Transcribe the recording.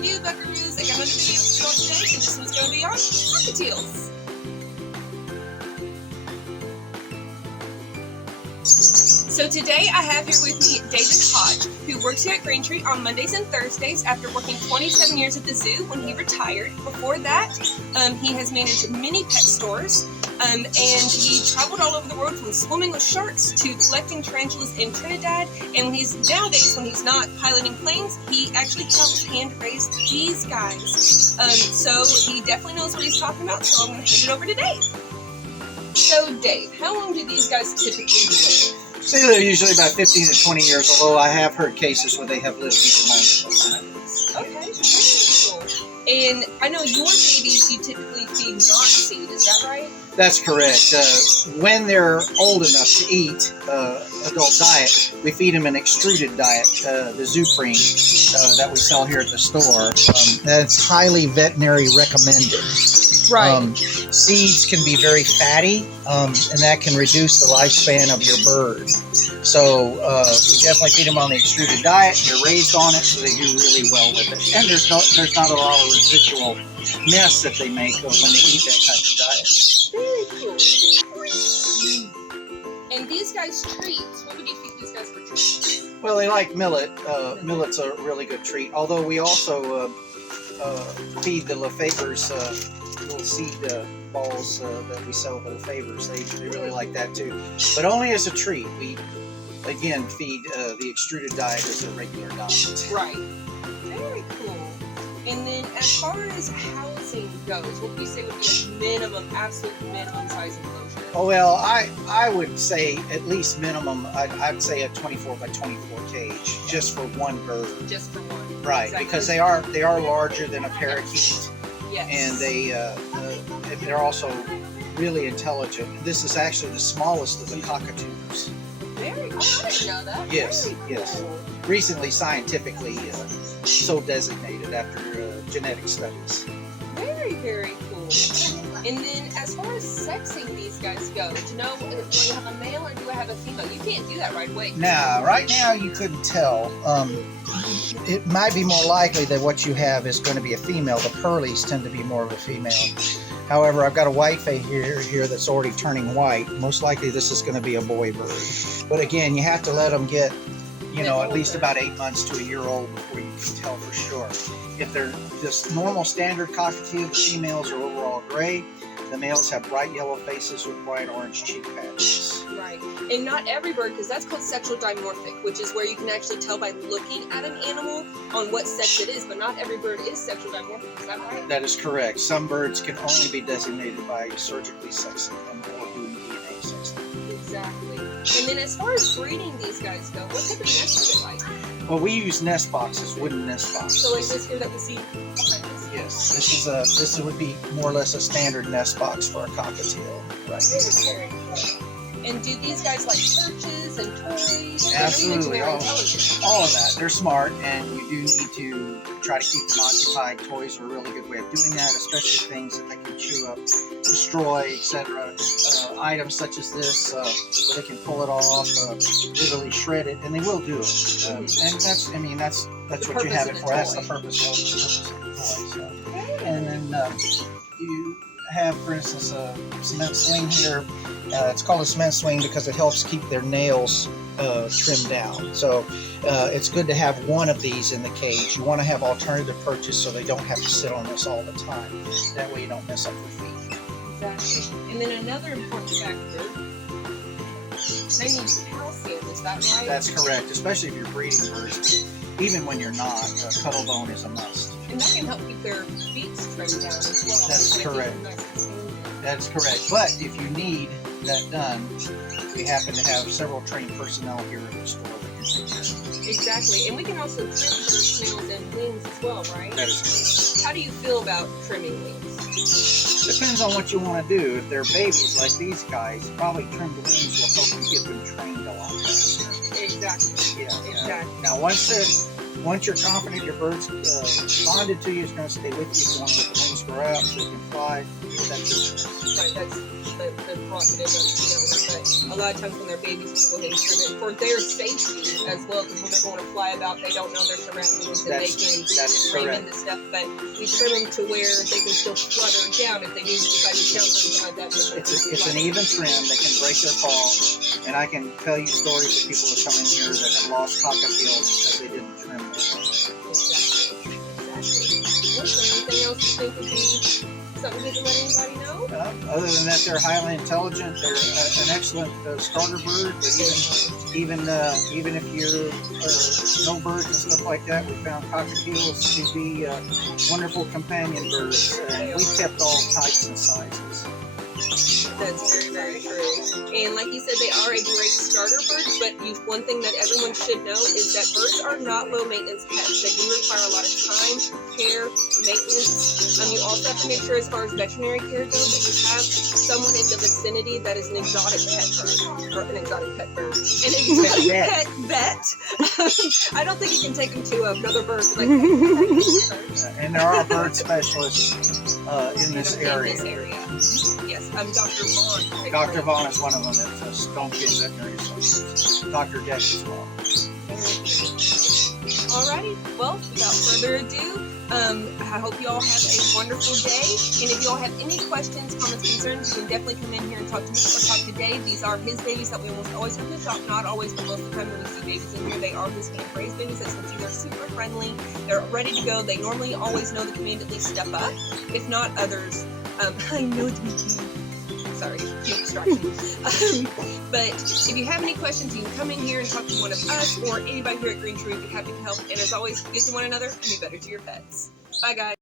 do, buckaroos? I got another video for you all today, and this one's going to be on cockatiels. So today I have here with me David Hodge, who works here at Green Tree on Mondays and Thursdays after working 27 years at the zoo when he retired. Before that, he has managed many pet stores, and he traveled all over the world from swimming with sharks to collecting tarantulas in Trinidad. And when he's not piloting planes, he actually helps hand raise these guys. So he definitely knows what he's talking about, so I'm going to hand it over to Dave. So Dave, how long do these guys typically live? So they live usually about 15 to 20 years, although I have heard cases where they have lived even longer than that. Okay, very cool. And I know your babies you typically feed not seed, is that right? That's correct. When they're old enough to eat adult diet, we feed them an extruded diet, the Zupreme that we sell here at the store. That's highly veterinary recommended. Right. Seeds can be very fatty, and that can reduce the lifespan of your bird. So we definitely feed them on the extruded diet. They're raised on it, so they do really well with it. And there's not a lot of residual mess that they make when they eat that type of diet. Very cool. And these guys' treats, what would you feed these guys for treats? Well, they like millet. Millet's a really good treat. Although we also feed the Lefebvre's little seed balls that we sell the Lefebvre's. They really like that too. But only as a treat. We, again, feed the extruded diet as a regular diet. Right. Very cool. And then as far as housing goes, what would you say would be a absolute minimum size enclosure? Oh, well, I would say at least minimum, I'd say a 24 by 24 cage, just for one bird. Just for one. Right, exactly. Because they are larger than a parakeet. Yes. And they're also really intelligent. This is actually the smallest of the cockatoos. Very cool. I didn't know that. Yes, very yes. Cool. Recently scientifically so designated after genetic studies. Very, very cool. And then as far as sexing these guys go, do you know, do I have a male or do I have a female? You can't do that right away. Now, right now you couldn't tell. It might be more likely that what you have is going to be a female. The pearlies tend to be more of a female. However, I've got a white face here that's already turning white. Most likely this is going to be a boy bird. But again, you have to let them get, at least about 8 months to a year old before you can tell for sure. If they're just normal standard cockatiel, the females are overall gray. The males have bright yellow faces with bright orange cheek patches. Right. And not every bird, because that's called sexual dimorphic, which is where you can actually tell by looking at an animal on what sex it is, but not every bird is sexual dimorphic. Is that right? That is correct. Some birds can only be designated by surgically sexing them or doing DNA sexing. Exactly. And then as far as breeding these guys go, what type of nest do they like? Well, we use nest boxes, wooden nest boxes. So like this here that we see behind us? Yes, this would be more or less a standard nest box for a cockatiel, right? Very cool. And do these guys like perches and toys? Absolutely, all of that. They're smart, and you do need to try to keep them occupied. Toys are a really good way of doing that, especially things that they can chew up, destroy, etc. Items such as this, where they can pull it off, literally shred it, and they will do it. And that's what you have it for. That's the purpose of the toy. So. And then you have, for instance, a cement swing here. It's called a cement swing because it helps keep their nails trimmed down. So it's good to have one of these in the cage. You want to have alternative perches so they don't have to sit on this all the time. That way you don't mess up their feet. Exactly. And then another important factor, they need calcium, is that right? That's correct, especially if you're breeding birds. Even when you're not, cuddle bone is a must. And that can help keep their feet trimmed down as well. That's correct. That's correct. But if you need that done, we happen to have several trained personnel here at the store that can take care of it. Exactly. And we can also trim birds' nails and wings as well, right? That is correct. How do you feel about trimming wings? Depends on what you want to do. If they're babies like these guys, probably trim the wings will help you get them trained a lot faster. Exactly. Yeah. Exactly. Now, once once you're confident your bird's bonded to you, it's going to stay with you. If you want to let the wings grow out so it can fly, that's your choice. Right, that's the prerogative of the owner. But a lot of times when they're babies, we go ahead and trim it for their safety as well, because when they're going to fly about, they don't know their surroundings and they can scream into stuff. But we trim them to where they can still flutter down if they do decide to jump or something like that. It's an even trim. They can break their fall. And I can tell you stories of people that come in here that have lost cockatiels because they didn't trim them. Exactly. Was there anything else you think would be something good to let anybody know? Other than that, they're highly intelligent. They're an excellent starter bird. But even if you're no birds and stuff like that, we found cockatiels to be wonderful companion birds. And we kept all types and sizes. That's very, very true. And like you said, they are a great starter bird, but one thing that everyone should know is that birds are not low maintenance pets. They do require a lot of time, care, maintenance. You also have to make sure, as far as veterinary care goes, that you have someone in the vicinity that is an exotic pet bird, or an exotic pet bird, an exotic pet vet. I don't think you can take them to another bird. Like, and there are bird specialists in this area. Yes, Dr. Vaughn. Dr. Vaughn is one of them at Cockatiels Veterinary Association. Dr. Deck as well. Alrighty, well, without further ado, I hope you all have a wonderful day. And if you all have any questions, comments, concerns, you can definitely come in here and talk to me or talk to Dave. These are his babies that we almost always have in the shop. Not always, but most of the time when we see babies in here, they are his hand-raised babies. As you can see, they're super friendly. They're ready to go. They normally always know the command, at least step up. If not, others, I know it's me too. Sorry, distraction. But if you have any questions, you can come in here and talk to one of us or anybody here at Green Tree. We'd be happy to help. And as always, good to one another and be better to your pets. Bye, guys.